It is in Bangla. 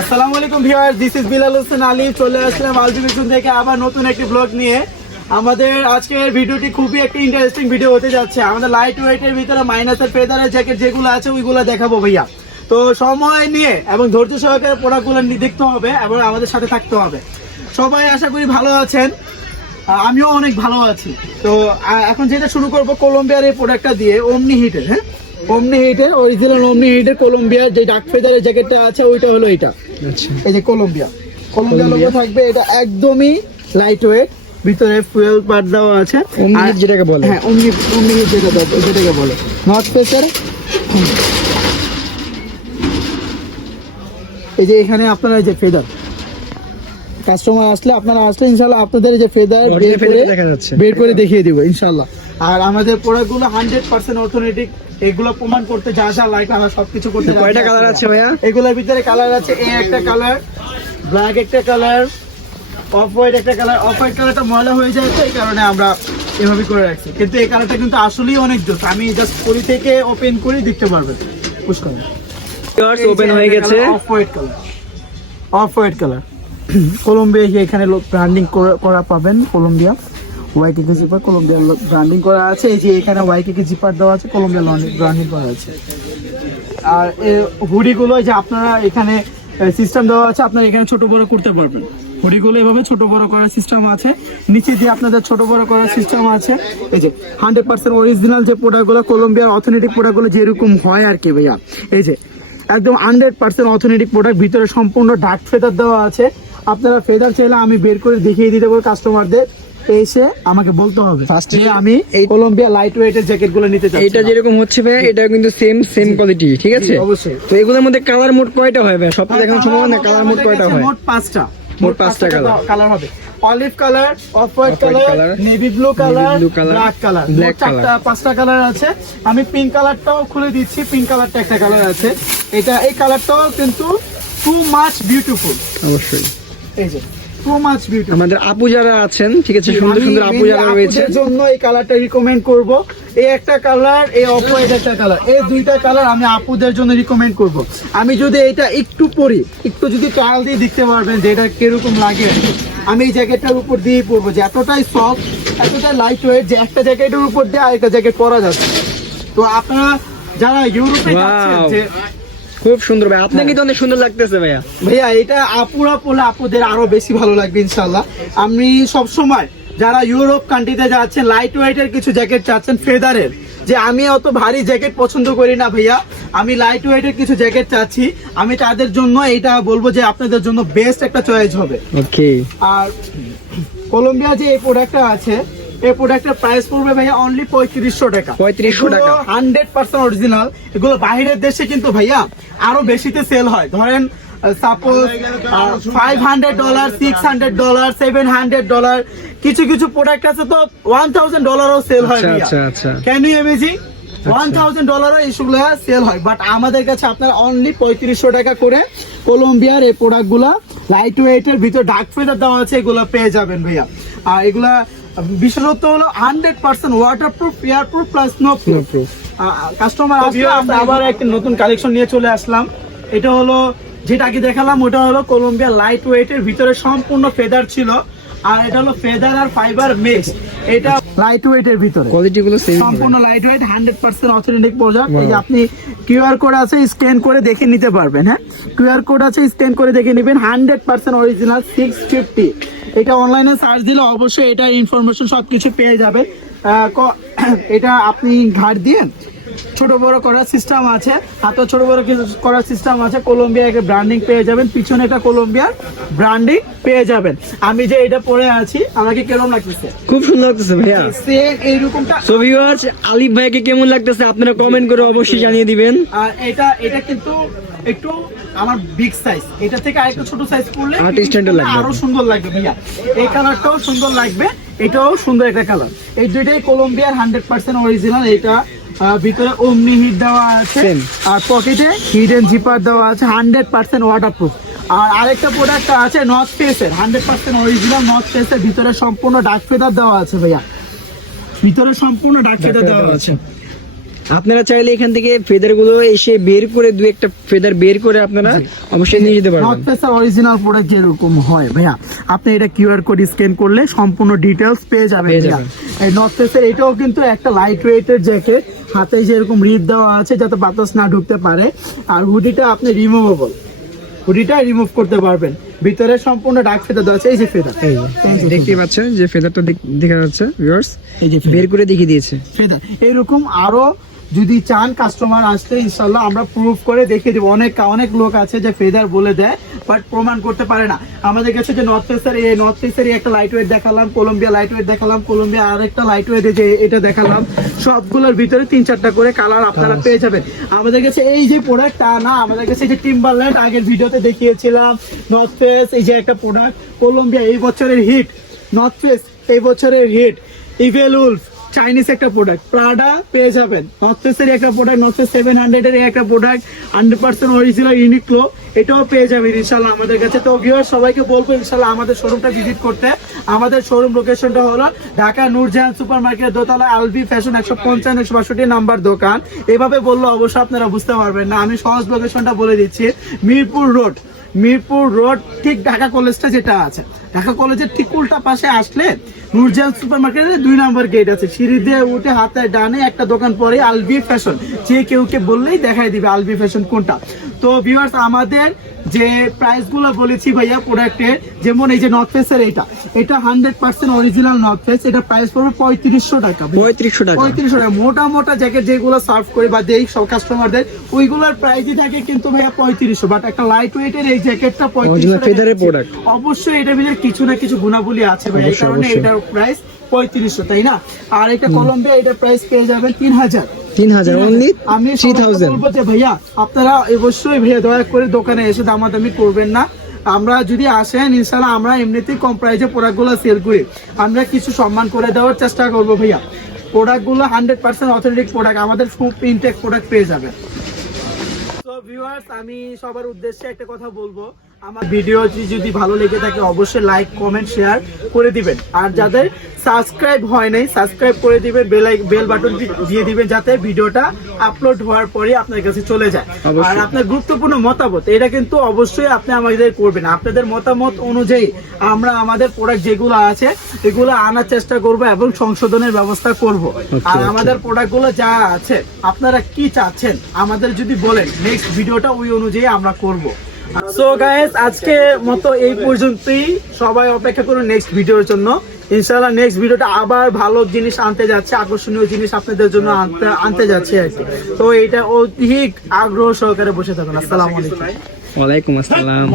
আসসালামু আলাইকুম viewers, this is Bilal Hossain Ali. চলে আসলাম আলটিমেশন থেকে আবার নতুন একটি ব্লগ নিয়ে। আমাদের আজকের ভিডিওটি খুবই একটি ইন্টারেস্টিং ভিডিও হতে যাচ্ছে। আমাদের লাইট ওয়েটের ভিতরে মাইনাসের ফেদারের জ্যাকেট যেগুলো আছে ওইগুলো দেখাবো ভাইয়া। তো সময় নিয়ে এবং ধৈর্য সহকারে প্রোডাক্টগুলো দেখতে হবে এবং আমাদের সাথে থাকতে হবে। সবাই আশা করি ভালো আছেন, আমিও অনেক ভালো আছি। তো এখন যেটা শুরু করবো কলম্বিয়ার এই প্রোডাক্টটা দিয়ে, ওমনি হিটের। হ্যাঁ, ওমনি হিটের অরিজিনাল ওমনি হিটের কলম্বিয়ার যে ডার্ক ফেদারের জ্যাকেটটা আছে ওইটা হলো এটা। আচ্ছা, এই যে কলম্বিয়া লোগো থাকবে। এটা একদমই লাইট ওয়েট, ভিতরে ফুয়েল পার্ট দেওয়া আছে, ওমনি হিট যেটাকে বলে। হ্যাঁ, ওমনি হিট যেটাকে বলে। নর্থ ফেসের এই যে এখানে আপনারা যে ফেদার, কাস্টমার আসলে আপনারা ইনশাআল্লাহ আপনাদের যে ফেদার বের করে দেখিয়ে দিব ইনশাআল্লাহ। আর আমাদের প্রোডাক্টগুলো 100% অর্থনৈতিক, এগুলো প্রমাণ করতে যা যা লাগে আমরা সবকিছু করতে। কয়টা কালার আছে ভাইয়া? এগুলোর ভিতরে কালার আছে, এই একটা কালার, ব্ল্যাক একটা কালার, অফ হোয়াইট একটা কালার। অফ হোয়াইট কালারটা ময়লা হয়ে যায় তো এই কারণে আমরা এভাবে করে রাখছি, কিন্তু এই কালারটা কিন্তু আসলেই অনেক জোস। আমি জাস্ট পরি থেকে ওপেন করে দেখতে পারবেন। পুষ্কর ওপেন হয়ে গেছে। অফ হোয়াইট কালার কলম্বিয়া, এখানে ব্র্যান্ডিং করা পাবেন। কলম্বিয়া ওয়াইকেকে জিপার, কলম্বিয়া ব্র্যান্ডিং করা আছে। এই যে এখানে ওয়াইকেকে জিপার দেওয়া আছে, কলম্বিয়া ব্র্যান্ডিং করা আছে। আর হুডিগুলো যে আপনারা এখানে সিস্টেম দেওয়া আছে, আপনারা এখানে ছোট বড় করতে পারবেন। হুডিগুলো এভাবে ছোট বড় করার সিস্টেম আছে, নিচে দিয়ে আপনাদের ছোট বড় করার সিস্টেম আছে। এই যে 100% অরিজিনাল যে প্রোডাক্টগুলো, কলম্বিয়ার অথেন্টিক প্রোডাক্টগুলো যেরকম হয় আর কি ভাইয়া, এই যে একদম 100% অথেন্টিক প্রোডাক্ট। ভিতরে সম্পূর্ণ ডার্ক ফেদার দেওয়া আছে। আপনারা ফেদার চাইলে আমি বের করে দেখিয়ে দিতে পারবো, কাস্টমারদের এসে আমাকে বলতে হবে ফার্স্টে আমি এই কলম্বিয়া লাইট ওয়েটের জ্যাকেট গুলো নিতে চাই। এটা যেরকম হচ্ছে ভাই, এটা কিন্তু সেম কোয়ালিটি, ঠিক আছে? অবশ্যই। তো এগুলোর মধ্যে কালার মোট কয়টা হয় ভাই? সব দেখানো সম্ভব না, কালার মোট কয়টা হয়? মোট পাঁচটা কালার হবে। Olive colour, off white colour, navy blue colour, black colour, পাঁচটা কালার আছে। আমি পিঙ্ক কালারটাও খুলে দিচ্ছি। পিঙ্ক কালারটা একটা কালার আছে, এটা এই কালারটাও কিন্তু টু মাচ বিউটিফুল। অবশ্যই, এই যে আমাদের আপু যারা আছেন, ঠিক আছে, সুন্দর সুন্দর আপু যারা রয়েছে, জন্য এই কালারটা রিকমেন্ড করব। এই একটা কালার, এই অফ হোয়াইট একটা কালার, এই দুইটা কালার আমি আপুদের জন্য রিকমেন্ড করব। আমি যদি এটা একটু পরি, একটু যদি ট্রায়াল দিয়ে দেখতে পারবেন যে এটা কিরকম লাগে। আমি এই জ্যাকেটটার উপর দিয়ে পরবো, যে এতটাই সফট, এতটাই লাইট ওয়েট, যে একটা জ্যাকেটের উপর দিয়ে আরেকটা জ্যাকেট পরা যাচ্ছে। তো আপনারা যারা ইউরোপে যাচ্ছেন, যে খুব সুন্দর ভাই, আপনাকে তো অনেক সুন্দর লাগতেছে ভাইয়া। এটা আপুরা পরলে আপুদের আরো বেশি ভালো লাগবে ইনশাআল্লাহ। আমি সব সময় যারা ইউরোপ কান্ট্রিতে যাচ্ছেন, লাইট ওয়েটের কিছু জ্যাকেট চাচ্ছেন ফেদারের, যে আমি অত ভারী জ্যাকেট পছন্দ করি না ভাইয়া, আমি লাইট ওয়েটের কিছু জ্যাকেট চাচ্ছি, আমি তাদের জন্য এটা বলবো যে আপনাদের জন্য বেস্ট একটা চয়েস হবে। ওকে। আর কলম্বিয়া যে এই প্রোডাক্টটা আছে, এই প্রোডাক্টের প্রাইস পড়বে ভাইয়া অনলি 3500 টাকা। 3500 টাকা 100% অরিজিনাল। এগুলো বাইরের দেশে কিন্তু ভাইয়া আরো বেশিতে সেল হয়। ধরেন সাপোজ $500, $600, $700, কিছু কিছু প্রোডাক্ট আছে তো $1000 সেল হয়। Can you imagine? $1000 এইসবগুলো সেল হয়, বাট আমাদের কাছে আপনারা অনলি 3500 টাকা করে কলম্বিয়ার এই প্রোডাক্ট গুলা লাইট ওয়েটের, ভিতর ডার্ক ফেদার দেওয়া আছে, এগুলো পেয়ে যাবেন ভাইয়া। আর এগুলা বিশেষত্ব হলো 100% waterproof, airproof plus snow proof. Customer আসলে আমরা আবার একটা নতুন কালেকশন নিয়ে চলে আসলাম। এটা হলো যেটা আগে দেখালাম, ওটা হলো কলম্বিয়া লাইট ওয়েটের, ভিতরে সম্পূর্ণ ফেদার ছিল, আর এটা হলো ফেদার আর ফাইবার মিক্স। এটা লাইট ওয়েটের ভিতরে কোয়ালিটি গুলো সম্পূর্ণ লাইট ওয়েট, 100% অথেন্টিক প্রোডাক্ট। এই যে আপনি কিউআর কোড আছে, স্ক্যান করে দেখে নিতে পারবেন। হ্যাঁ, কিউআর কোড আছে, স্ক্যান করে দেখে নেবেন। 100% অরিজিনাল, 650। এটা অনলাইনে সার্চ দিলে অবশ্যই এটা ইনফরমেশন সবকিছু পেয়ে যাবে। এটা আপনি ঘাট দিয়ে ছোট বড় করার সিস্টেম আছে, হাতে ছোট বড় করার সিস্টেম আছে। কলম্বিয়া একটা ব্র্যান্ডিং পেয়ে যাবেন, পিছনে একটা কলম্বিয়ার ব্র্যান্ডিং পেয়ে যাবেন। আমি যে এটা পরে আছি, আমাকে কেমন লাগতেছে? খুব সুন্দর লাগতেছে ভাইয়া। সেম এইরকমটা। সো ভিউয়ার্স, আলিফ ভাইকে কেমন লাগতেছে আপনারা কমেন্ট করে অবশ্যই জানিয়ে দিবেন। আর এটা কিন্তু একটু আমার বিগ সাইজ, এটা থেকে আরেকটু ছোট সাইজ পড়লে আরো সুন্দর লাগবে ভাইয়া। এই কালারটাও সুন্দর লাগবে, এটাও সুন্দর একটা কালার। এই দুইটাই কলম্বিয়ার 100% অরিজিনাল। এটা ভিতরে ওমনি হিট দেওয়া আছে, আর পকেটে হিডেন জিপার দেওয়া আছে, 100% ওয়াটারপ্রুফ। আর আরেকটা প্রোডাক্ট আছে নর্থ ফেসের, 100% অরিজিনাল নর্থ ফেসের, ভিতরে সম্পূর্ণ ডার্ক ফেদার দেওয়া আছে ভাইয়া, ভিতরে সম্পূর্ণ ডার্ক ফেদার দেওয়া আছে। আপনারা চাইলে এখান থেকে ফেদার গুলো এসে বের করে দু একটা ফেদার বের করে আপনারা অবশ্যই নিয়ে যেতে পারবেন। নর্থ ফেসের অরিজিনাল প্রোডাক্ট যেরকম হয় ভাইয়া, আপনি এটা কিউআর কোড স্ক্যান করলে সম্পূর্ণ ডিটেলস পেয়ে যাবেন ভাইয়া। এই নর্থ ফেসের এটাও কিন্তু একটা লাইট ওয়েটের জ্যাকেট, হাতে যেরকম রিপ দেওয়া আছে যাতে বাতাস না ঢুকতে পারে। আর হুডিটা আপনি রিমুভেবল, হুডিটা রিমুভ করতে পারবেন, ভিতরে সম্পূর্ণ ডার্ক ফেদার দেওয়া আছে। এই যে ফেদার, দেখতে পাচ্ছেন যে ফেদারটা দেখা যাচ্ছে ভিউয়ার্স, এই যে বের করে দেখিয়ে দিয়েছে ফেদার। এইরকম আরো যদি চান কাস্টমার আসতে ইনশাল্লাহ আমরা প্রুফ করে দেখিয়ে দেবো। অনেক লোক আছে যে ফেদার বলে দেয় বাট প্রমাণ করতে পারে না। আমাদের কাছে যে নর্থ ফেসের একটা লাইট ওয়েট দেখালাম, কোলম্বিয়া লাইট ওয়েট দেখালাম, কোলম্বিয়া আরেকটা লাইট ওয়েট যে এটা দেখালাম, সবগুলোর ভিতরে 3-4টা করে কালার আপনারা পেয়ে যাবেন। আমাদের কাছে এই যে প্রোডাক্ট তা না, আমাদের কাছে যে টিম্বারল্যান্ড আগের ভিডিওতে দেখিয়েছিলাম, নর্থ ফেস এই যে একটা প্রোডাক্ট, কোলম্বিয়া এই বছরের হিট, নর্থ ফেস এই বছরের হিট, ইভেলউলফ চাইনিজ একটা প্রোডাক্ট, প্রাডা পেয়ে যাবেন, নর্থ ফেসের একটা প্রোডাক্ট, নর্থ ফেস 700 এর একটা প্রোডাক্ট 100% অরিজিনাল ইউনিক্লো, এটাও পেয়ে যাবেন ইনশাআল্লাহ আমাদের কাছে। তো ভিউয়ার সবাইকে বলবো ইনশাআল্লাহ আমাদের শোরুমটা ভিজিট করতে। আমাদের শোরুম লোকেশনটা হলো ঢাকা নূরজাহান সুপার মার্কেট দোতলা, আলবি ফ্যাশন 155-162 নাম্বার দোকান। এভাবে বললে অবশ্যই আপনারা বুঝতে পারবেন না, আমি সহজ লোকেশনটা বলে দিচ্ছি। মিরপুর রোড ঠিক ঢাকা কলেজটা যেটা আছে, ঢাকা কলেজের ঠিক উল্টা পাশে আসলে নূরজাহান সুপার মার্কেটের 2 নম্বর গেট আছে, সিঁড়ি দিয়ে উঠে হাতে ডানে একটা দোকান পরে আলবি ফ্যাশন, যে কেউকে বললেই দেখাই দিবে আলবি ফ্যাশন কোনটা। তো ভিউয়ার্স আমাদের যে প্রাইস গুলো বলেছি ভাইয়া প্রোডাক্টের, যেমন এই যে নর্থ ফেসের এটা 100% অরিজিনাল নর্থ ফেস, এটা প্রাইস পড়বে 3500 টাকা। 3500 টাকা। মোটা জ্যাকেট যেগুলো সার্ভ করে বা দেই সব কাস্টমারদের, ওইগুলোর প্রাইসই থাকে কিন্তু ভাইয়া 3500। বাট একটা লাইট ওয়েটের এই জ্যাকেটটা 3500 টাকা। অবশ্যই এটার ভিতরে কিছু না কিছু গুণাবলী আছে ভাই, এই কারণে এটার প্রাইস 3500, তাই না? আর এটা কলম্বিয়া, এটার প্রাইস পেয়ে যাবেন 3000 অনলি। আমি 3000 বলবো যে ভাইয়া আপনারা অবশ্যই ভাইয়া দয়া করে দোকানে এসে দামাদামি করবেন না। আমরা যদি আসেন ইনশাআল্লাহ আমরা এমনিতেই কম প্রাইসে প্রোডাক্টগুলো সেল করি, আমরা কিছু সম্মান করে দেওয়ার চেষ্টা করবো ভাইয়া। প্রোডাক্টগুলো 100% অথেন্টিক প্রোডাক্ট, আমাদের খুব ইনটেক প্রোডাক্ট পেয়ে যাবেন। তো ভিউয়ার্স আমি সবার উদ্দেশ্যে একটা কথা বলবো, আমার ভিডিওটি যদি ভালো লেগে থাকে অবশ্যই লাইক কমেন্ট শেয়ার করে দিবেন। আর যাদের সাবস্ক্রাইব হয় নাই সাবস্ক্রাইব করে দিবেন, বেল বাটন দিয়ে দিবেন যাতে ভিডিওটা আপলোড হওয়ার পরে আপনার কাছে চলে যায়। আর আপনার গুরুত্বপূর্ণ মতামত এটা কিন্তু অবশ্যই আপনি আমাদের করবেন। আপনাদের মতামত অনুযায়ী আমরা আমাদের প্রোডাক্ট যেগুলো আছে এগুলো আনার চেষ্টা করব এবং সংশোধনের ব্যবস্থা করব। আর আমাদের প্রোডাক্টগুলো যা আছে আপনারা কি চাচ্ছেন আমাদের যদি বলেন, নেক্সট ভিডিওটা ওই অনুযায়ী আমরা করব। সো গাইস আজকে মতো এই পর্যন্তই, সবাই অপেক্ষা করুন নেক্সট ভিডিওর জন্য। ইনশাআল্লাহ নেক্সট ভিডিওটা আবার ভালো জিনিস আনতে যাচ্ছে, আকর্ষণীয় জিনিস আপনাদের জন্য আনতে যাচ্ছে আর কি। তো এটা অধিক আগ্রহ সহকারে বসে থাকুন। আসসালামু আলাইকুম। ওয়ালাইকুম আসসালাম।